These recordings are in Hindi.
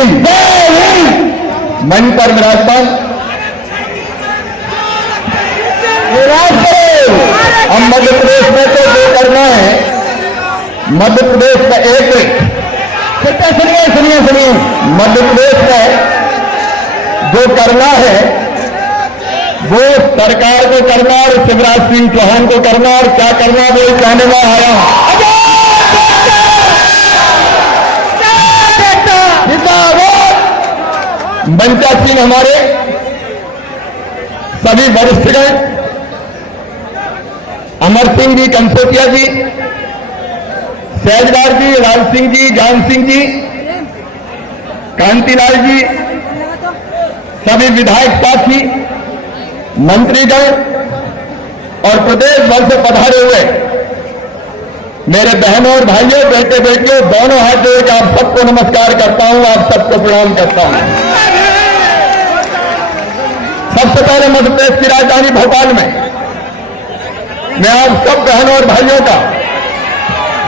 भीम, मंच पर विराजमान हम मध्य प्रदेश में तो जो करना है, मध्य प्रदेश का एक सुनिए मध्य प्रदेश में जो करना है वो सरकार को करना और शिवराज सिंह चौहान को करना, और क्या करना वो कहने में आया हूं। मंचासीन हमारे सभी वरिष्ठगण, अमर सिंह जी, कंसोटिया जी, सहजवार जी, लाल सिंह जी, जान सिंह जी, कांतिलाल जी, सभी विधायक साथी, मंत्रीगण और प्रदेश भर से पधारे हुए मेरे बहनों और भाइयों, बेटे बेटियों, दोनों हाथ जोड़ के आप सबको नमस्कार करता हूं, आप सबको प्रणाम करता हूं। सबसे पहले मध्य प्रदेश की राजधानी भोपाल में मैं आप सब बहनों और भाइयों का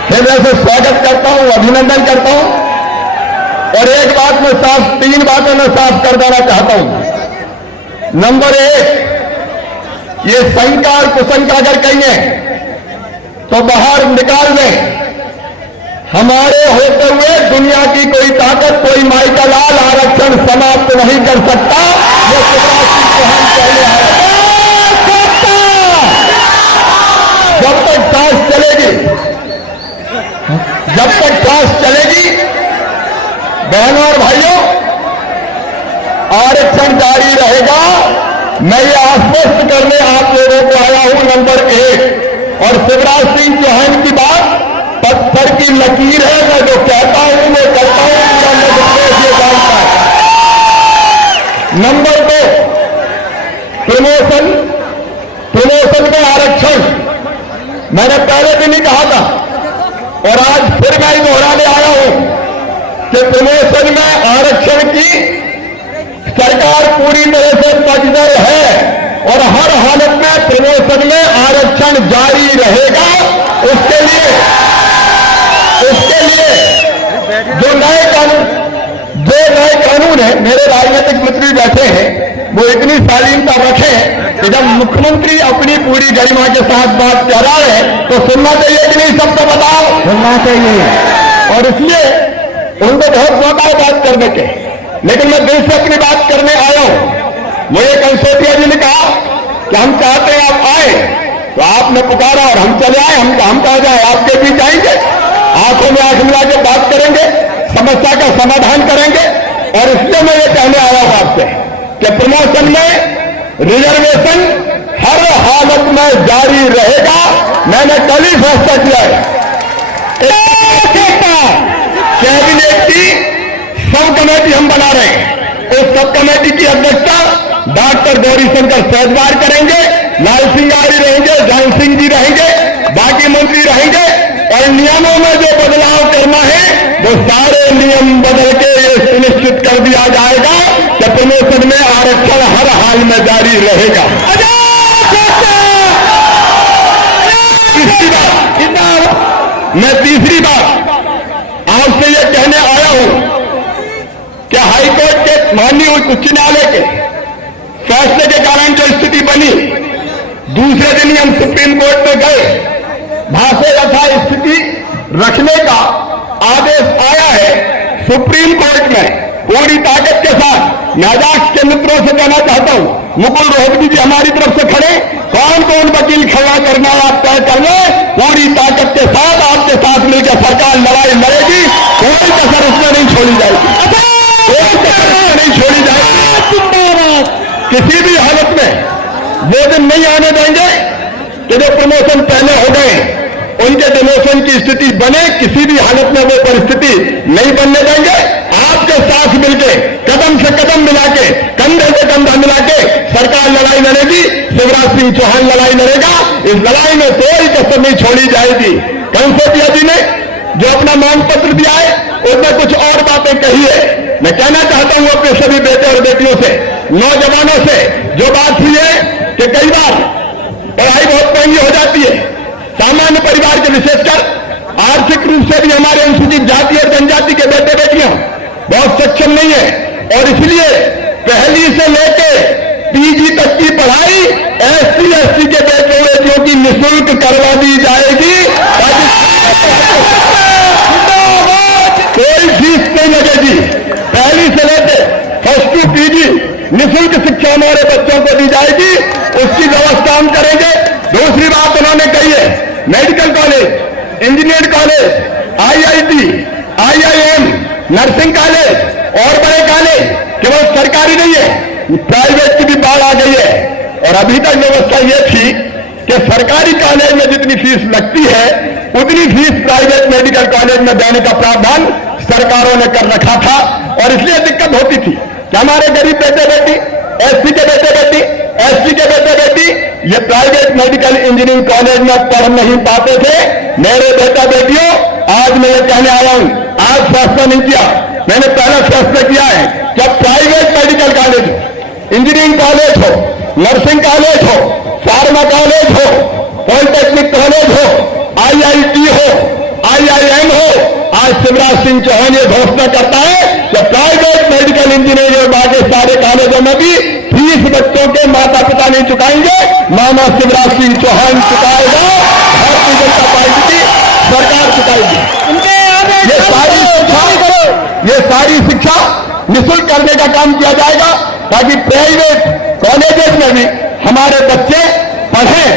हृदय से स्वागत करता हूं, अभिनंदन करता हूं। और एक बात मैं साफ, 3 बातें मैं साफ कर देना चाहता हूं। नंबर 1, ये शंका और कुशंका अगर कहिए तो बाहर निकाल दें। हमारे होते हुए दुनिया की कोई ताकत, कोई माई का लाल आरक्षण समाप्त नहीं कर सकता। ये शिवराज सिंह चौहान पहले आए। जब तक सांस चलेगी, जब तक सांस चलेगी, बहनों और भाइयों, आरक्षण जारी रहेगा। मैं ये आश्वस्त करने आप लोगों को आया हूं। नंबर 1, और शिवराज सिंह चौहान की बात पत्थर की लकीर है। मैं जो कहता हूं वो करता हूं, पूरा मध्य प्रदेश ये जानता है। नंबर 2, प्रमोशन का आरक्षण मैंने पहले भी नहीं कहा था और आज फिर मैं दोहराने आया हूं कि प्रमोशन में आरक्षण की सरकार पूरी तरह से पकड़ है और हर हालत में प्रमोशन में आरक्षण जारी रहेगा। उसके लिए जो नए कानून है, मेरे राजनीतिक मित्र बैठे हैं, वो इतनी शालीनता रखें कि जब मुख्यमंत्री अपनी पूरी गरिमा के साथ बात कर रहा है तो सुनना चाहिए कि नहीं? सबको बताओ, सुनना चाहिए। और इसलिए उनको बहुत मौका है बात करने के, लेकिन मैं दिल से अपनी बात करने आया हूं। मुझे कंसोटिया जी ने कहा कि हम चाहते हैं आप आए, तो आपने पुकारा और हम चले आए। हम कहा जाए, आपके बीच आएंगे, आंखों में आंख मिला के बात करेंगे, समस्या का समाधान करेंगे। और इसलिए मैं ये कहने आया हूं आपसे कि प्रमोशन में रिजर्वेशन हर हालत में जारी रहेगा। मैंने कल ही फैसला किया है, कैबिनेट की सब कमेटी हम बना रहे हैं। उस सब कमेटी की अध्यक्षता डॉक्टर गौरीशंकर सहजवार करेंगे, लाल सिंह आर्य रहेंगे, जान सिंह जी रहेंगे, बाकी मंत्री रहेंगे। और नियमों में जो बदलाव करना है वो सारे नियम बदल के ये सुनिश्चित कर दिया जाएगा कि प्रमोशन में आरक्षण हर हाल में जारी रहेगा। तीसरी बात आपसे ये कहने आया हूं कि हाईकोर्ट के माननीय उच्च न्यायालय के फैसले के कारण जो स्थिति बनी, दूसरे दिन ही हम सुप्रीम कोर्ट में गए, भाषे यथा स्थिति रखने का आदेश आया है सुप्रीम कोर्ट में पूरी ताकत के साथ। नाजाक के मित्रों से कहना चाहता हूं, मुकुल रोहतगी जी हमारी तरफ से खड़े, कौन कौन वकील खड़ा करना है आप तय कर ले। पूरी ताकत के साथ आपके साथ मिलकर सरकार लड़ाई लड़ेगी, कोई कसर उसमें नहीं छोड़ी जाएगी, कोई कसर उसमें नहीं छोड़ी जाएगी। किसी भी हालत में वो दिन नहीं आने देंगे कि जो प्रमोशन पहले हो गए उनके डिमोशन की स्थिति बने। किसी भी हालत में वो परिस्थिति नहीं बनने देंगे। आपके साथ मिलके, कदम से कदम मिला के, कंधे से कंधा मिला के सरकार लड़ाई लड़ेगी, शिवराज सिंह चौहान लड़ाई लड़ेगा। इस लड़ाई में कोई कसर नहीं छोड़ी जाएगी। कंसोटिया जी ने जो अपना मांग पत्र दिया है उसमें कुछ और बातें कही है। मैं कहना चाहता हूं अपने सभी बेटे और बेटियों से, नौजवानों से, जो बात हुई है कि कई बार पढ़ाई बहुत महंगी हो जाती है, सामान्य परिवार के विशेषकर आर्थिक रूप से भी हमारे अनुसूचित जाति और जनजाति के बेटे बेटियां बहुत सक्षम नहीं है, और इसलिए पहली से लेके पीजी तक की पढ़ाई SC/ST के बेटियों की निःशुल्क करवा दी जाएगी। कोई फीस नहीं लगेगी। पहली से लेके फर्स्ट टू पीजी निःशुल्क शिक्षा हमारे बच्चों को दी जाएगी, उसकी व्यवस्था हम करेंगे। दूसरी बात उन्होंने कही है, medical college, engineering college, IIT, IIM, nursing college और बड़े कॉलेज केवल सरकारी नहीं है, प्राइवेट की भी बाढ़ आ गई है। और अभी तक व्यवस्था यह थी कि सरकारी कॉलेज में जितनी फीस लगती है उतनी फीस प्राइवेट मेडिकल कॉलेज में देने का प्रावधान सरकारों ने कर रखा था, और इसलिए दिक्कत होती थी कि हमारे गरीब बेटे बेटी, SC के बेटे बेटी, ST के बेटे बेटी ये प्राइवेट मेडिकल इंजीनियरिंग कॉलेज में पढ़ नहीं पाते थे। मेरे बेटा बेटियों, आज मैं ये कहने आया हूं, आज फैसला नहीं किया, मैंने पहला फैसला किया है कि प्राइवेट मेडिकल कॉलेज हो, इंजीनियरिंग कॉलेज हो, नर्सिंग कॉलेज हो, फार्मा कॉलेज हो, पॉलिटेक्निक कॉलेज हो, IIT हो, IIM हो, आज शिवराज सिंह चौहान ये घोषणा करता है कि प्राइवेट मेडिकल इंजीनियरिंग और बाकी सारे कॉलेजों में भी फीस बच्चों के माता पिता नहीं चुकाएंगे, मामा शिवराज सिंह चौहान चुकाएगा, भारतीय जनता पार्टी की सरकार चुकाएगी। ये सारी शिक्षा निःशुल्क करने का काम किया जाएगा, ताकि प्राइवेट कॉलेजेस में भी हमारे बच्चे पढ़ें,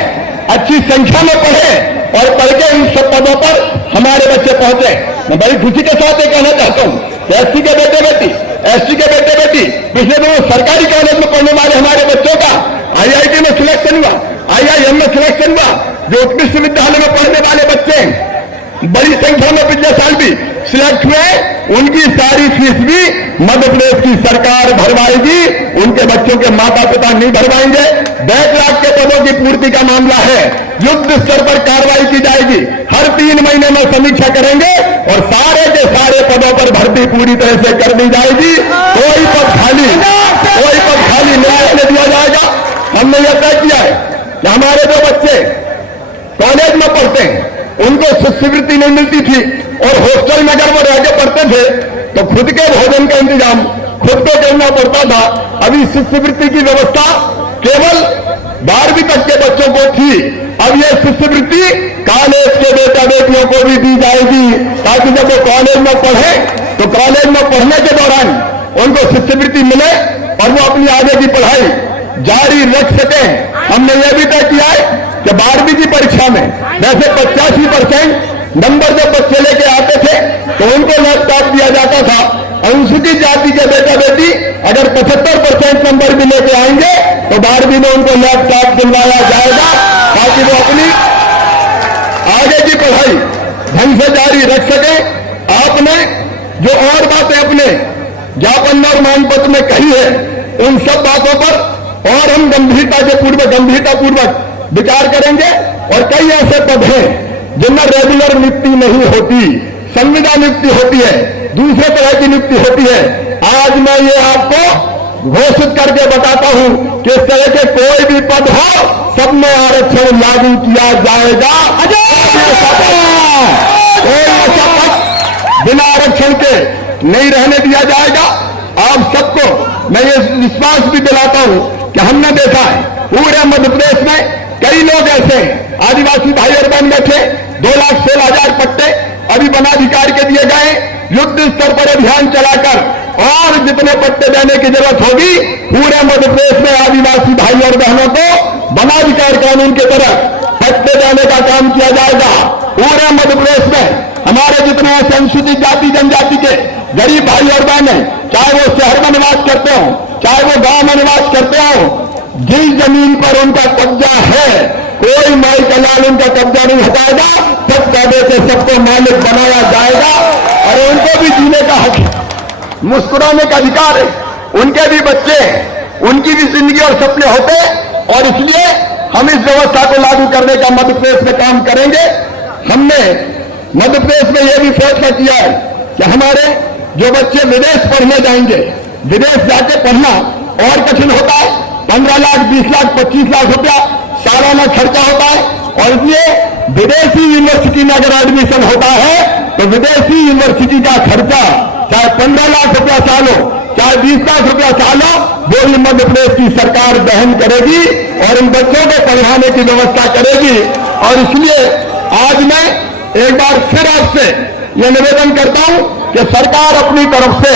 अच्छी संख्या में पढ़ें, और पढ़ के इन सब पदों पर हमारे बच्चे पहुंचे। मैं बड़ी खुशी के साथ ये कहना चाहता हूं, SC के बेटे बेटी, ST के बेटे बेटी, पिछले दिनों सरकारी कॉलेज में पढ़ने वाले हमारे बच्चों का IIT में सिलेक्शन हुआ, IIM में सिलेक्शन हुआ। जो उत्कृष्ट विद्यालय में पढ़ने वाले बच्चे बड़ी संख्या में पिछले साल भी सिलेक्ट हुए, उनकी सारी फीस भी मध्य प्रदेश की सरकार भरवाएगी, उनके बच्चों के माता पिता नहीं भरवाएंगे। बैकलॉग के पदों की पूर्ति का मामला है, युद्ध स्तर पर कार्रवाई की जाएगी, हर 3 महीने में समीक्षा करेंगे और सारे के सारे पदों पर भर्ती पूरी तरह से कर दी जाएगी। कोई पद खाली नहीं रहने दिया जाएगा। हमने यह तय किया है कि हमारे जो बच्चे कॉलेज में पढ़ते हैं उनको शिष्यवृत्ति नहीं मिलती थी, और हॉस्टल में अगर वो रह के पढ़ते थे तो खुद के भोजन का इंतजाम खुद को करना पड़ता था। अभी शिष्यवृत्ति की व्यवस्था केवल 12वीं तक के बच्चों को थी, अब यह शिष्यवृत्ति कॉलेज के बेटा बेटियों को भी दी जाएगी, ताकि जब वो कॉलेज में पढ़े तो कॉलेज में पढ़ने के दौरान उनको शिष्यवृत्ति मिले और वो अपनी आगे की पढ़ाई जारी रख सकें। हमने यह भी तय किया है कि 12वीं की परीक्षा में वैसे 85% नंबर जब बच्चे लेके आते थे तो उनको लैपटॉप दिया जाता था। अनुसूचित जाति के बेटा बेटी अगर 75% नंबर भी लेके आएंगे तो 12वीं में उनको लैपटॉप दिलवाया जाएगा, ताकि वो अपनी आगे की पढ़ाई ढंग से जारी रख सके। आपने जो और बातें अपने ज्ञापन और मांग पत्र में कही है, उन सब बातों पर और हम गंभीरतापूर्वक विचार करेंगे। और कई ऐसे पद हैं जिनमें रेगुलर नियुक्ति नहीं होती, संविदा नियुक्ति होती है, दूसरे तरह की नियुक्ति होती है। आज मैं ये आपको घोषित करके बताता हूं कि इस तरह के कोई भी पद हो, सब में आरक्षण लागू किया जाएगा। कोई ऐसा पद बिना आरक्षण के नहीं रहने दिया जाएगा। आप सबको मैं ये विश्वास भी दिलाता हूं कि हमने देखा है पूरे मध्य प्रदेश में कई लोग ऐसे आदिवासी भाई और बहन बैठे, 2,16,000 पट्टे अभी वनाधिकार के दिए गए। युद्ध स्तर पर अभियान चलाकर और जितने पट्टे देने की जरूरत होगी पूरे मध्य प्रदेश में आदिवासी भाई और बहनों को वनाधिकार कानून के तहत पट्टे देने का काम किया जाएगा। पूरे मध्य प्रदेश में हमारे जितने अनुसूचित जाति जनजाति के गरीब भाई और बहन हैं, चाहे वो शहर में निवास करते हो, चाहे वो गांव में निवास करते हो, जिस जमीन पर उनका कब्जा है कोई माई का लाल उनका कब्जा नहीं हटाएगा। सब कायदे से सबको मालिक बनाया जाएगा और उनको भी जीने का हक है, मुस्कुराने का अधिकार है। उनके भी बच्चे हैं, उनकी भी जिंदगी और सपने होते, और इसलिए हम इस व्यवस्था को लागू करने का मध्य प्रदेश में काम करेंगे। हमने मध्य प्रदेश में यह भी फैसला किया है कि हमारे जो बच्चे विदेश पढ़ने जाएंगे, विदेश जाके पढ़ना और कठिन होता है। 15 लाख, 20 लाख, 25 लाख रुपया सालाना खर्चा होता है, और इसलिए विदेशी यूनिवर्सिटी में अगर एडमिशन होता है तो विदेशी यूनिवर्सिटी का खर्चा चाहे 15 लाख रुपया साल हो, चाहे 20 लाख रुपया साल हो, वो भी मध्य प्रदेश की सरकार वहन करेगी और इन बच्चों को पढ़ाने की व्यवस्था करेगी। और इसलिए आज मैं एक बार फिर आपसे यह निवेदन करता हूं कि सरकार अपनी तरफ से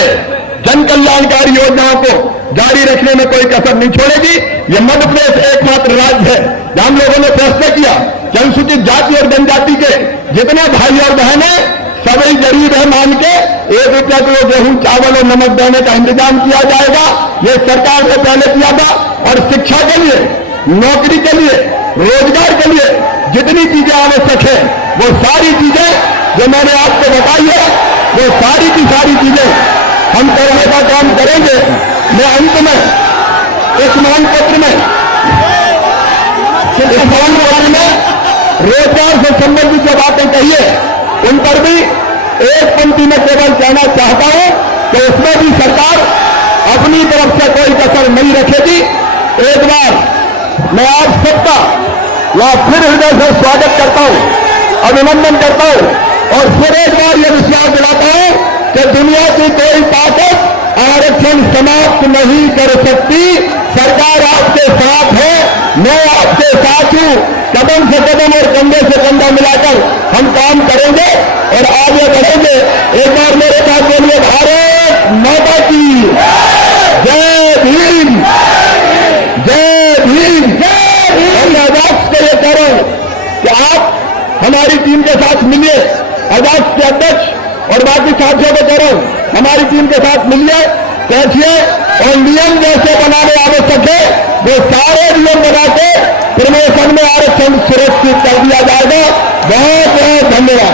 जन कल्याणकारी योजनाओं को जारी रखने में कोई कसर नहीं छोड़ेगी। यह मध्य प्रदेश एकमात्र राज्य है जहां हम लोगों ने फैसला किया कि अनुसूचित जाति और जनजाति के जितने भाई और बहन हैं सभी गरीब है मान के 1 रुपया किलो गेहूं, चावल और नमक देने का इंतजाम किया जाएगा। ये सरकार ने पहले किया था। और शिक्षा के लिए, नौकरी के लिए, रोजगार के लिए जितनी चीजें आवश्यक है वो सारी चीजें जो मैंने आपको बताई है वो सारी की सारी चीजें हम करने का काम करेंगे। मैं अंत में इस मांग पत्र में रोजगार से संबंधित जो बातें कही है उन पर भी एक पंक्ति में केवल कहना चाहता हूं कि उसमें भी सरकार अपनी तरफ से कोई कसर नहीं रखेगी। एक बार मैं आप सबका या फिर हृदय से स्वागत करता हूं, अभिनंदन करता हूं और फिर एक बार यह विश्वास दिलाता हूं कि दुनिया की कोई ताकत आरक्षण समाप्त नहीं कर सकती। सरकार आपके साथ है, मैं आपके साथ हूं। कदम से कदम और कंधे से कंधा मिलाकर हम काम करेंगे और आगे बढ़ेंगे। एक बार मेरे साथ बोलिए, भारत माता की जय भीम, जय भीम। और मैं अध्यक्ष को ये कह रहा हूं कि आप हमारी टीम के साथ मिलिए, अध्यक्ष के अध्यक्ष और बाकी साथियों को कह रहा हूं हमारी टीम के साथ मिलिए, बैठिए और नियम जैसे बनाने आवश्यक है वो सारे नियम बना के प्रमोशन में आरक्षण सुरक्षित कर दिया जाएगा। बहुत बहुत धन्यवाद।